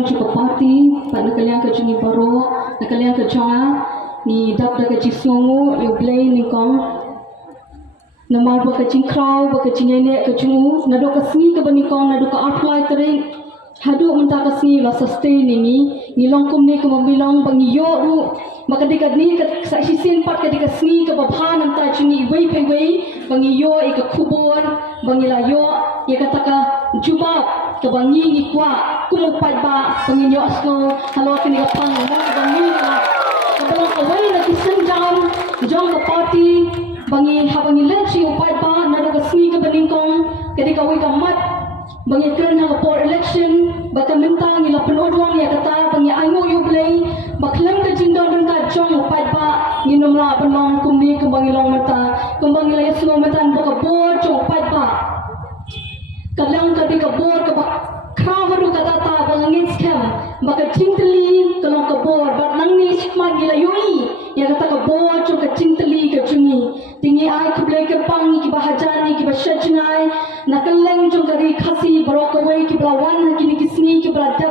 jong cukup party pada kalian ke jungi baru kalian ke jonga ni dap da ke jisungu you play ni kong nama ba ke jingkrau ba ke jinyene ke jungu nado ke sni ke bani kong nado ke apply tering hadu menta ke sni la sustain ni longkum ni ke membilang bangi yo ru maka dekat ni ke saksi sin pat ke dekat sni ke babhan anta jungi wei pe wei bangi yo e ke kubur bangi la yo ye kata ka jubab ke bangi ni kwa kumupat ba bangi yo asno halo kini ka pang mo bangi ka kabang away na kisan jong ke party bangi habangi lepsi upat ba na ka sni ke baningkong ke ka wei ka mat bangi kren ha por election baka minta ngila penodwang ya kata bangi angu you play baklam ke jindon dan ka jong upat ba nginom la penong kumni ke bangi long mata kembang la yasno mata baka bor jong upat ba kalang ketika bor ke khawaru kata ta bangin scam baka cinteli kalau ke bor bat nang ni sikman gila yoi ya kata ke bor cho ke cinteli ke jungi tingi ai ku blai ke pang ki bahajani ki bashajnai nakaleng jong kari khasi bro ko wei ki blawan ki ni kisni ki brada